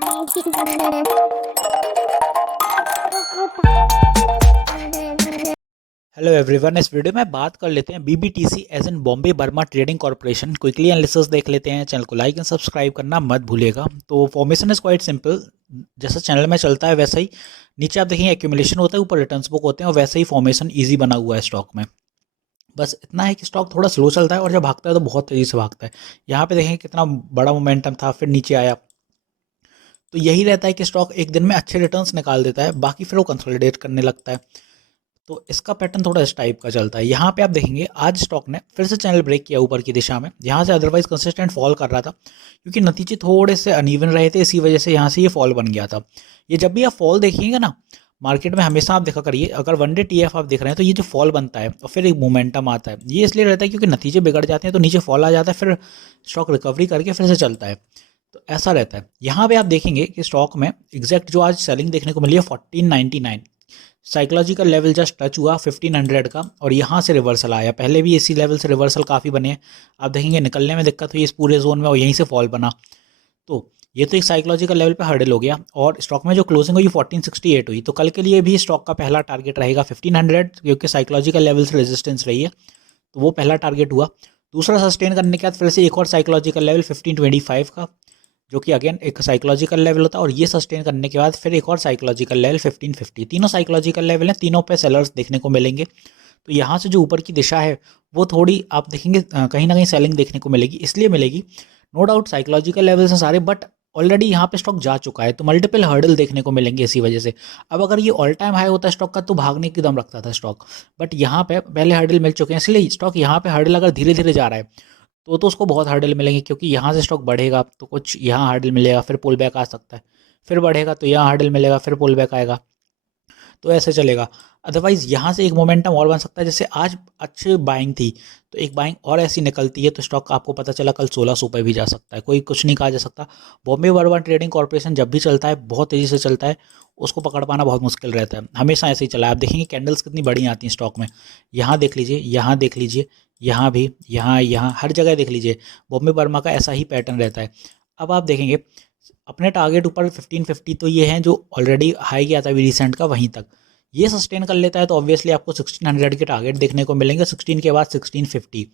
Hello everyone, इस video में बात कर लेते हैं BBTC as in Bombay Burma trading corporation. Quickly analysis देख लेते हैं। चैनल को लाइक एंड सब्सक्राइब करना मत भूलिएगा। तो फॉर्मेशन इज क्वाइट सिंपल, जैसा चैनल में चलता है वैसा ही। नीचे आप देखेंगे एक्यूमुलेशन होता है, ऊपर रिटर्न्स बुक होते हैं, और वैसे ही फॉर्मेशन ईजी बना हुआ है स्टॉक में। बस इतना है कि स्टॉक थोड़ा स्लो चलता है और जब भागता है तो बहुत तेज़ी से भागता है। यहाँ पे देखेंगे कितना बड़ा मोमेंटम था, फिर नीचे आया। तो यही रहता है कि स्टॉक एक दिन में अच्छे रिटर्न्स निकाल देता है, बाकी फिर वो कंसोलिडेट करने लगता है। तो इसका पैटर्न थोड़ा इस टाइप का चलता है। यहाँ पे आप देखेंगे आज स्टॉक ने फिर से चैनल ब्रेक किया ऊपर की दिशा में, यहाँ से अदरवाइज कंसिस्टेंट फॉल कर रहा था क्योंकि नतीजे थोड़े से अनइवन रहे थे, इसी वजह से यहाँ से ये फॉल बन गया था। ये जब भी आप फॉल देखिएगा ना मार्केट में, हमेशा आप देखा करिए, अगर वन डे टीएफ आप देख रहे हैं तो ये जो फॉल बनता है और फिर एक मोमेंटम आता है, ये इसलिए रहता है क्योंकि नतीजे बिगड़ जाते हैं तो नीचे फॉल आ जाता है, फिर स्टॉक रिकवरी करके फिर से चलता है। तो ऐसा रहता है। यहाँ पे आप देखेंगे कि स्टॉक में एग्जैक्ट जो आज सेलिंग देखने को मिली है 1499, साइकोलॉजिकल लेवल जस्ट टच हुआ 1500 का, और यहाँ से रिवर्सल आया। पहले भी इसी लेवल से रिवर्सल काफ़ी बने हैं, आप देखेंगे निकलने में दिक्कत हुई इस पूरे जोन में और यहीं से फॉल बना। तो ये तो एक साइकोलॉजिकल लेवल पे हर्डल हो गया, और स्टॉक में जो क्लोजिंग हुई 1468 हुई। तो कल के लिए भी स्टॉक का पहला टारगेट रहेगा 1500, क्योंकि साइकोलॉजिकल लेवल से रेजिस्टेंस रही है, तो वो पहला टारगेट हुआ। दूसरा सस्टेन करने के बाद फिर से एक और साइकोलॉजिकल लेवल 1525 का, जो कि अगेन एक साइकोलॉजिकल लेवल होता है, और ये सस्टेन करने के बाद फिर एक और साइकोलॉजिकल लेवल 1550। तीनों साइकोलॉजिकल लेवल हैं, तीनों पे सेलर्स देखने को मिलेंगे। तो यहाँ से जो ऊपर की दिशा है वो थोड़ी आप देखेंगे कहीं ना कहीं सेलिंग देखने को मिलेगी। इसलिए मिलेगी, नो डाउट साइकोलॉजिकल लेवल्स हैं सारे, बट ऑलरेडी यहाँ पे स्टॉक जा चुका है, तो मल्टीपल हर्डल देखने को मिलेंगे इसी वजह से। अब अगर ये ऑल टाइम हाई होता है स्टॉक का तो भागने की दम रखता था स्टॉक, बट यहाँ पे पहले हर्डल मिल चुके हैं, इसलिए स्टॉक यहाँ पे हर्डल अगर धीरे धीरे जा रहा है तो उसको बहुत हार्डल मिलेंगे, क्योंकि यहाँ से स्टॉक बढ़ेगा तो कुछ यहाँ हार्डल मिलेगा, फिर पुल बैक आ सकता है, फिर बढ़ेगा तो यहाँ हार्डल मिलेगा, फिर पुल बैक आएगा, तो ऐसे चलेगा। अदरवाइज यहाँ से एक मोमेंटम और बन सकता है, जैसे आज अच्छी बाइंग थी तो एक बाइंग और ऐसी निकलती है तो स्टॉक आपको पता चला कल 1600 पे भी जा सकता है, कोई कुछ नहीं कहा जा सकता। बॉम्बे बर्मा ट्रेडिंग कॉर्पोरेशन जब भी चलता है बहुत तेज़ी से चलता है, उसको पकड़ पाना बहुत मुश्किल रहता है, हमेशा ऐसे ही चला है। आप देखेंगे कैंडल्स कितनी बड़ी आती हैं स्टॉक में, यहाँ देख लीजिए, यहाँ देख लीजिए, यहाँ भी, यहाँ हर जगह देख लीजिए, बॉम्बे बर्मा का ऐसा ही पैटर्न रहता है। अब आप देखेंगे अपने टारगेट ऊपर 1550 तो ये हैं जो ऑलरेडी हाई गया था अभी रिसेंट का, वहीं तक ये सस्टेन कर लेता है तो ऑब्वियसली आपको 1600 के टारगेट देखने को मिलेंगे, 16 के बाद 1650।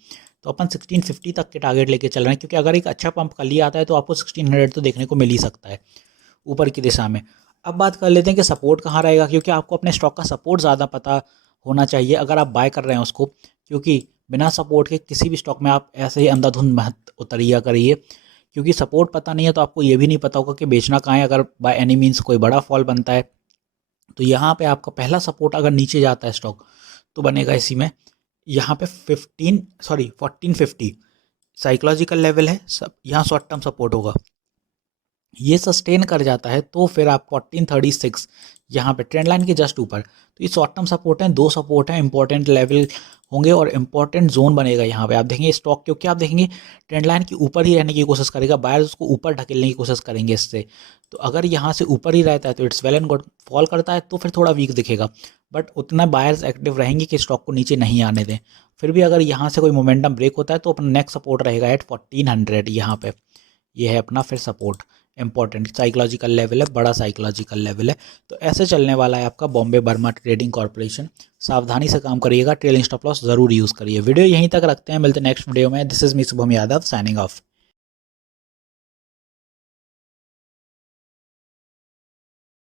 तो अपन 1650 तक के टारगेट लेके चल रहे हैं, क्योंकि अगर एक अच्छा पंप कर लिया आता है तो आपको 1600 तो देखने को मिल ही सकता है ऊपर की दिशा में। अब बात कर लेते हैं कि सपोर्ट कहाँ रहेगा, क्योंकि आपको अपने स्टॉक का सपोर्ट ज़्यादा पता होना चाहिए अगर आप बाय कर रहे हैं उसको, क्योंकि बिना सपोर्ट के किसी भी स्टॉक में आप ऐसे ही अंधाधुंध मत उतरिया करिए, क्योंकि सपोर्ट पता नहीं है तो आपको ये भी नहीं पता होगा कि बेचना कहाँ है। अगर बाय एनी मीन्स कोई बड़ा फॉल बनता है तो यहाँ पे आपका पहला सपोर्ट अगर नीचे जाता है स्टॉक तो बनेगा इसी में, यहाँ पे 1450 साइकोलॉजिकल लेवल है सब, यहाँ शॉर्ट टर्म सपोर्ट होगा। ये सस्टेन कर जाता है तो फिर आप 1436 यहाँ पे ट्रेंड लाइन के जस्ट ऊपर, तो ये शॉर्ट टर्म सपोर्ट हैं, दो सपोर्ट हैं, इंपॉर्टेंट लेवल होंगे और इंपॉर्टेंट जोन बनेगा यहाँ पे। आप देखेंगे स्टॉक, क्योंकि आप देखेंगे ट्रेंड लाइन के ऊपर ही रहने की कोशिश करेगा, बायर्स उसको ऊपर ढकेलने की कोशिश करेंगे इससे। तो अगर यहाँ से ऊपर ही रहता है तो it's well and good, fall करता है तो फिर थोड़ा वीक दिखेगा, बट उतना बायर्स एक्टिव रहेंगे कि स्टॉक को नीचे नहीं आने दें। फिर भी अगर यहाँ से कोई मोमेंटम ब्रेक होता है तो अपना नेक्स्ट सपोर्ट रहेगा एट 1400, यहाँ पे ये है अपना फिर सपोर्ट, इंपॉर्टेंट साइकोलॉजिकल लेवल है, बड़ा साइकोलॉजिकल लेवल है। तो ऐसे चलने वाला है आपका बॉम्बे बर्मा ट्रेडिंग कॉर्पोरेशन। सावधानी से काम करिएगा, ट्रेलिंग स्टॉप लॉस जरूर यूज़ करिए। वीडियो यहीं तक रखते हैं, मिलते हैं नेक्स्ट वीडियो में। This is me Shubham Yadav signing off.